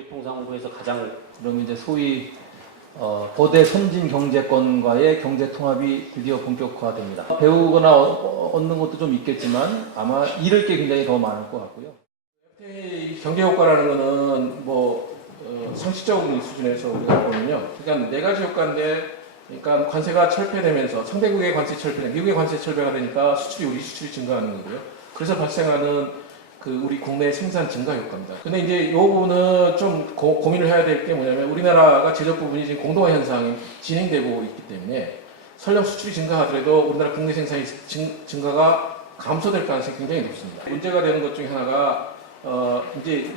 경제통상부에서 가장 그럼 이제 소위 거대 선진 경제권과의 경제 통합이 드디어 본격화됩니다. 배우거나 얻는 것도 좀 있겠지만 아마 잃을 게 굉장히 더 많을 것 같고요. FTA 경제 효과라는 거는 상식적인 수준에서 우리가 보면요. 그러니까 네 가지 효과인데, 그러니까 관세가 철폐되면서 상대국의 관세 철폐, 미국의 관세 철폐가 되니까 우리 수출이 증가하는 거고요. 그래서 발생하는 우리 국내 생산 증가 효과입니다. 근데 이제 이 부분은 좀 고민을 해야 될 게 뭐냐면, 우리나라가 제적 부분이 지금 공동화 현상이 진행되고 있기 때문에 설령 수출이 증가하더라도 우리나라 국내 생산이 증가가 감소될 가능성이 굉장히 높습니다. 문제가 되는 것 중에 하나가 이제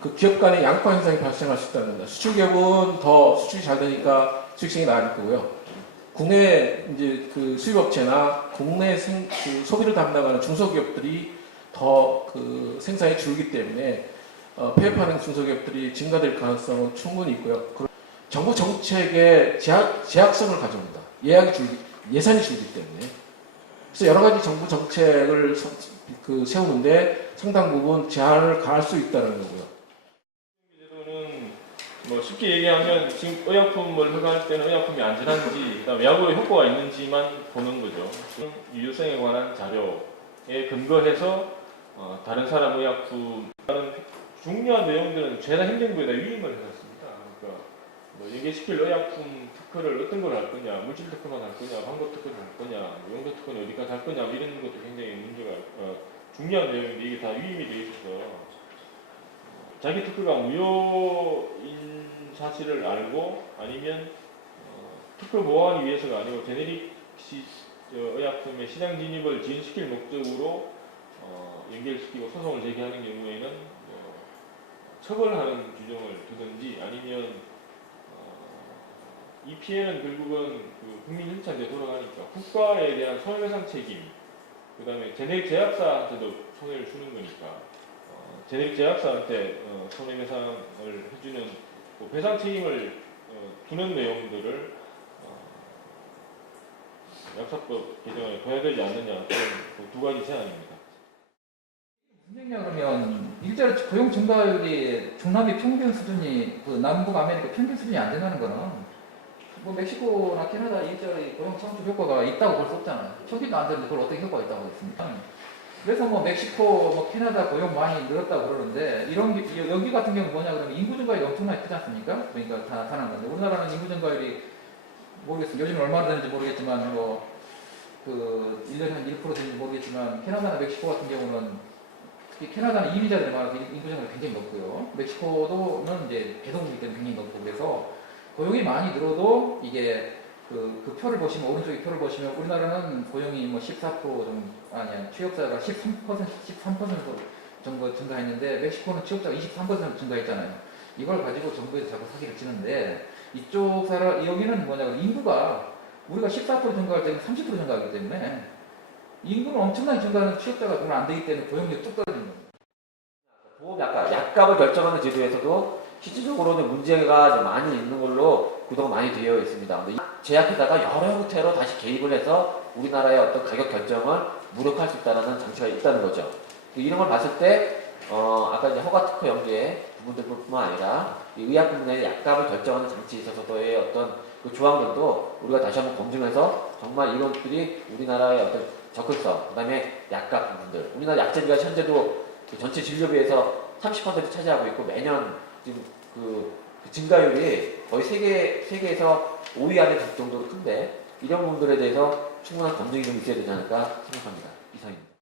그 기업 간의 양파 현상이 발생할 수 있다는 겁니다. 수출 기업은 더 수출이 잘 되니까 수익성이 나을 거고요. 국내 이제 수입업체나 국내 소비를 담당하는 중소기업들이 더 생산이 줄기 때문에 폐업하는 중소기업들이 증가될 가능성은 충분히 있고요. 정부 정책의 제약성을 가져옵니다. 예산이 줄기 때문에. 그래서 여러 가지 정부 정책을 세우는데 상당 부분 제한을 가할 수 있다는 거고요. 제도는 쉽게 얘기하면 지금 의약품을 허가할 때는 의약품이 안전한지, 그다음에 약으로 효과가 있는지만 보는 거죠. 유효성에 관한 자료에 근거해서 다른 사람 의약품 다른 중요한 내용들은 죄나 행정부에다 위임을 해놨습니다. 그러니까 얘기시킬 의약품 특허를 어떤 걸 할 거냐, 물질 특허만 할 거냐, 방법 특허를 할 거냐, 용도 특허는 어디까지 할 거냐, 이런 것도 굉장히 문제가 중요한 내용인데, 이게 다 위임이 돼 있어서 자기 특허가 무효인 사실을 알고, 아니면 특허 보호하기 위해서가 아니고 제네릭 의약품의 시장 진입을 지연시킬 목적으로 연결시키고 소송을 제기하는 경우에는 처벌하는 규정을 두든지, 아니면 이 피해는 결국은 국민 현찰에 돌아가니까 국가에 대한 손해배상 책임, 그 다음에 제네릭 제약사한테도 손해를 주는 거니까 제네릭 제약사한테 손해배상을 해주는 배상 책임을 두는 내용들을 약사법 개정에 둬야 되지 않느냐, 그런 두 가지 제안입니다. 문제냐 그러면 일자리 고용 증가율이 중남미 평균 수준이 남북 아메리카 평균 수준이 안 된다는 거는 멕시코나 캐나다 일자리 고용 창출 효과가 있다고 볼 수 없잖아요. 평균도 안 되는데 그걸 어떻게 효과가 있다고 하겠습니까? 그래서 멕시코, 캐나다 고용 많이 늘었다고 그러는데, 여기 같은 경우는 뭐냐 그러면 인구 증가율이 엄청나게 크지 않습니까? 그러니까 다 나타난 건데, 우리나라는 인구 증가율이 모르겠습니다. 요즘 얼마나 되는지 모르겠지만 1년에 한 1% 되는지 모르겠지만, 캐나다나 멕시코 같은 경우는, 특히 캐나다는 이민자들이 많아서 인구 증가율이 굉장히 높고요. 멕시코도는 이제 배송국이기 때문에 굉장히 높고, 그래서 고용이 많이 늘어도 이게 그 표를 보시면, 오른쪽에 표를 보시면 우리나라는 고용이 14% 정도, 아니야, 취업자가 13% 정도 증가했는데 멕시코는 취업자가 23% 증가했잖아요. 이걸 가지고 정부에서 자꾸 사기를 치는데, 여기는 뭐냐면 인구가 우리가 14% 증가할 때는 30% 증가하기 때문에 인구는 엄청나게 증가하는 취업자가 별로 안 되기 때문에 고용률이 뚝 떨어지는 겁니다. 약값을 결정하는 제도에서도 실질적으로는 문제가 많이 있는 걸로 구독 많이 되어 있습니다. 근데 제약회사가 여러 형태로 다시 개입을 해서 우리나라의 어떤 가격 결정을 무력화할 수 있다는 장치가 있다는 거죠. 이런 걸 봤을 때 아까 이제 허가 특허 연계 부분들뿐만 아니라 이 의약품 내 약값을 결정하는 장치에 있어서도의 어떤 조항들도 우리가 다시 한번 검증해서 정말 이런 것들이 우리나라의 어떤 접근성, 그다음에 약값 부분들, 우리나라 약제비가 현재도 전체 진료비에서 30% 차지하고 있고, 매년 지금 증가율이 거의 세계에서 5위 안에 들 정도로 큰데, 이런 부분들에 대해서 충분한 검증이 좀 있어야 되지 않을까 생각합니다. 이상입니다.